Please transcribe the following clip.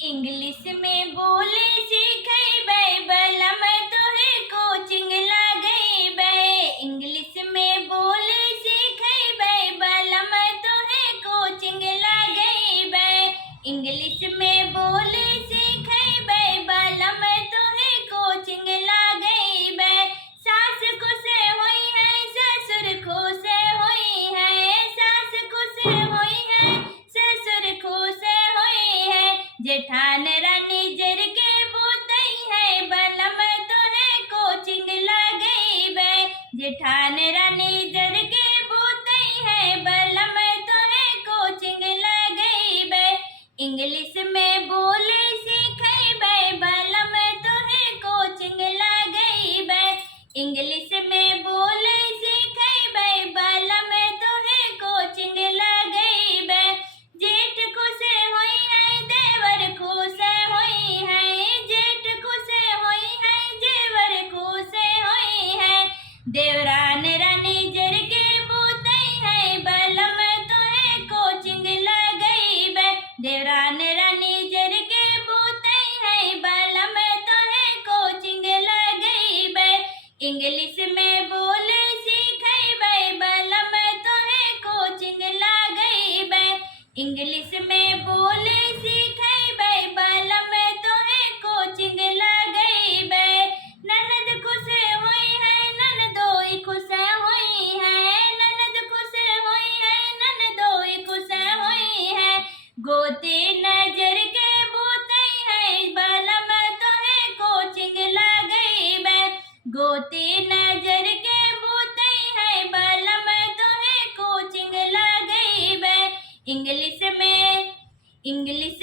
English में बोले सिखैबै बलम तोहे कोचिंग लगैबै। इंग्लिश में बोले सिखैबै बलम तोहे कोचिंग लगैबै। इंग्लिश में बोले सिखैबै बलम तोहे कोचिंग लगैबै। सास खुश होई है ससुर खुश होई है। सास खुश होई है ससुर खुश होई है। जेठान रानी जर के बोतई है बलम तोहे कोचिंग लगैबै। जेठान रानी जर के बोतई है बलम तोहे कोचिंग लगैबै। इंग्लिश में बोले सिखैबै बलम तोहे कोचिंग लगैबै। इंग्लिश में बोले सिखैबै बलम तोहे कोचिंग लगैबै। जेठ खुश होई है देवर खुश होई है। जेठ खुश होई है देवर खुश होई है। देवरान रानी जर के बोतई है बलम तोहे कोचिंग लगैबै। देवरान रानी जर के बोतई है बलम तोहे कोचिंग लगैबै। इंग्लिश में बोले सिखैबै बलम तोहे कोचिंग लगैबै। इंग्लिश में बोले सिखैबै बलम तोहे कोचिंग लगैबै। ननद खुश होई है ननदोई खुश होई है। ननद खुश होई है ननदोई खुश होई है। गोती नजर के बोतई है बलम तोहे कोचिंग लगैबै। गोती नजर के बोतई है बलम तोहे कोचिंग लगैबै। इंग्लिश